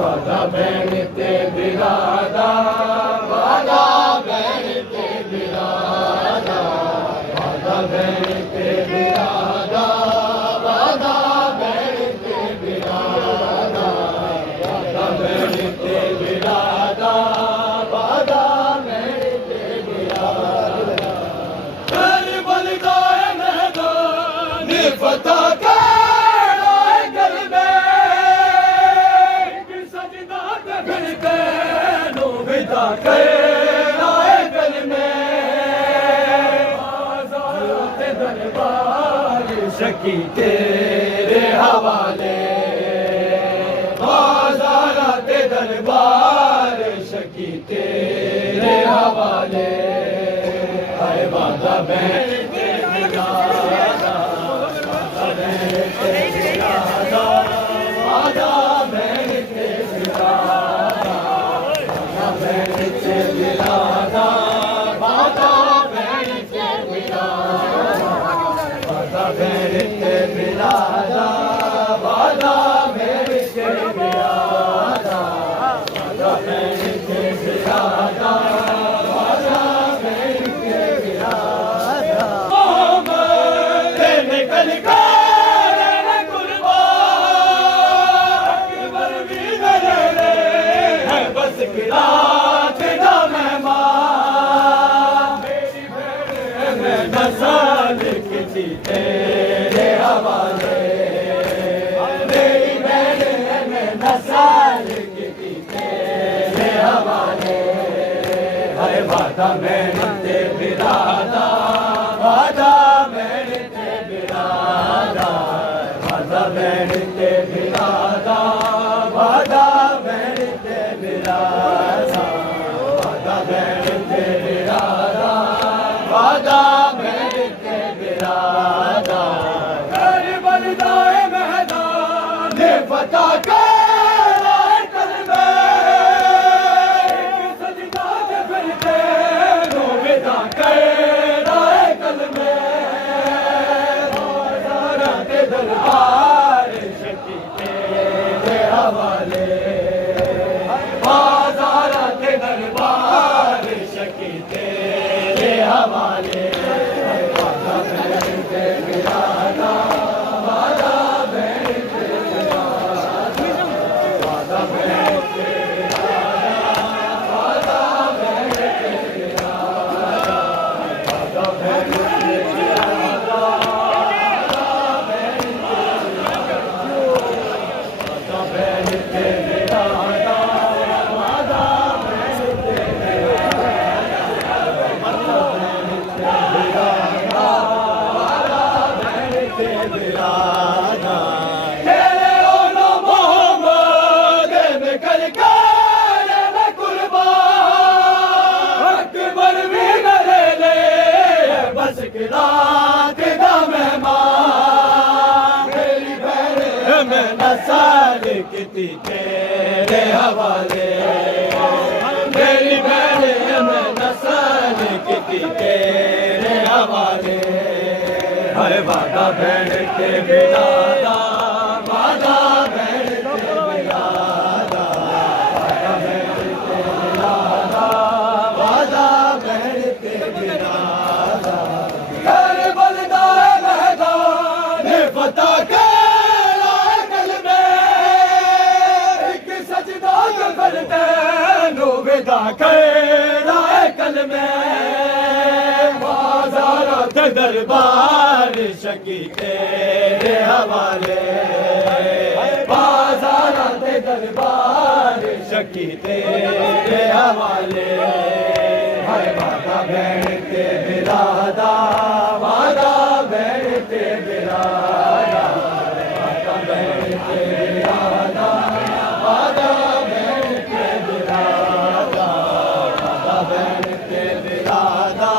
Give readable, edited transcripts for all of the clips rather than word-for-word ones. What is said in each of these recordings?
वादा बहन ते बिरादा, वादा बहन ते बिरादा, वादा बहन ते बिरादा, वादा बहन ते बिरादा, वादा बहन ते बिरादा, वादा बहन ते बिरादा। करबल का मैदान फतह का शकी तेरे हवाले, बाज़ारात दरबार शकी तेरे हवाले। हाय वादा बहन ते बिरादा, वादा बहन ते बिरादा, वादा बहन ते बिरादा, वादा बहन ते बिरादा, वादा बहन ते बिरादा, वादा बहन ते बिरादा, वादा बहन ते बिरादा, वादा बहन ते बिरादा, वादा बहन ते बिरादा। मोहम्मद निकल कर कुर्बान, अकबर भी मेरे है बस किरात दा मेहमान। मेरी बहन में नसाल किसी तेरे हवाले, मेरी बहन में नसाल किसी तेरे हवाले। हाय वादा बहन ते बिरादा, वादा बहन ते बिरादा, वादा बहन ते बिरादा, वादा बहन ते बिरादा, वादा बहन ते बिरादा, वादा बहन ते बिरादा। करबल का मैदान फतह का कलमे, सजदा के फिरते विदा कर कलमे। बाज़ारात दरबार शकी तेरे हवाले, बाज़ारात दरबार शकी तेरे हवाले। वादा बहन ते बिरादा, वादा बहन ते बिरादा, वादा बहन ते बिरादा, वादा बहन ते बिरादा, वादा बहन ते बिरादा, वादा बहन ते बिरादा, वादा बहन ते बिरादा, वादा बहन ते बिरादा। तेरे ओलो मोहम्मद निकल कर कुर्बान, अकबर भी मेरे ले बस किरात दा मेहमान। मेरी बहन में नसाल किती तेरे हवाले, मेरी बहन में नसाल किती तेरे हवाले। हाय वादा बहन ते बिरादा, वादा बहन ते बिरादा, वादा बहन ते बिरादा, वादा बहन ते बिरादा। करबल का मैदान फतह का कलमे, एक सजदा के फिरते विदा कर कलमे। बाज़ारात दरबार शकी तेरे हवाले, बाज़ारात दरबार शकी तेरे हवाले। हाय वादा बहन ते बिरादा, वादा बहन ते बिरादा, वादा बहन ते बिरादा, वादा बहन ते बिरादा, वादा बहन ते बिरादा,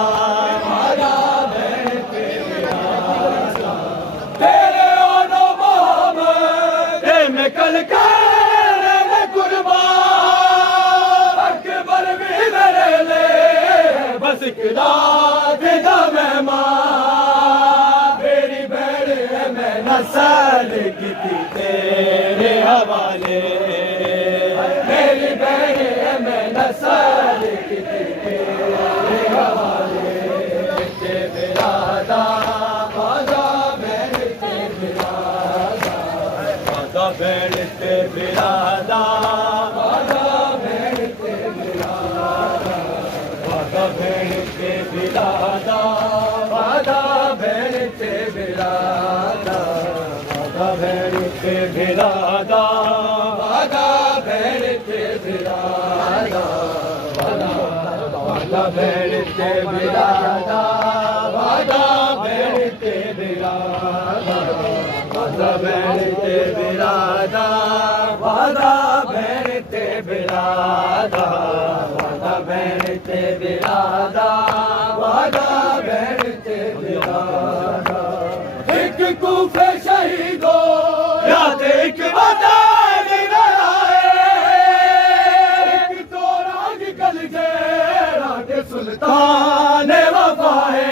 वादा बहन ते बिरादा। तेरे ओलो मोहम्मद निकल कर कुर्बान, अकबर भी मेरे ले बस किरात दा मेहमान। सैर किते तेरे हवाले ते बिरादा वादा भैन ते बिरादा वादा भैन ते बिरादा वादा भैन ते बिरादा वादा भैन ते बिरादा वादा भैन ते बिरादा वादा भैन ते बिरादा वादा भैन ते बिरादा वादा भैन ते बिरादा वादा भैन ते बिरादा वादा भैन ते बिरादा वादा भैन ते बिरादा वादा भैन ते बिरादा वादा भैन ते बिरादा एक कूफे शहीदो याद एक वादा सुल्तान वफाए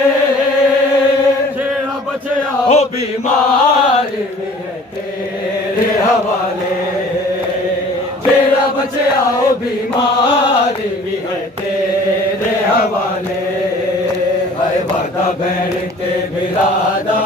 जेड़ा बचया हो बीमार भी है तेरे हवाले जेड़ा बचया हो बीमार भी है तेरे हवाले है वादा भैन ते बिरादा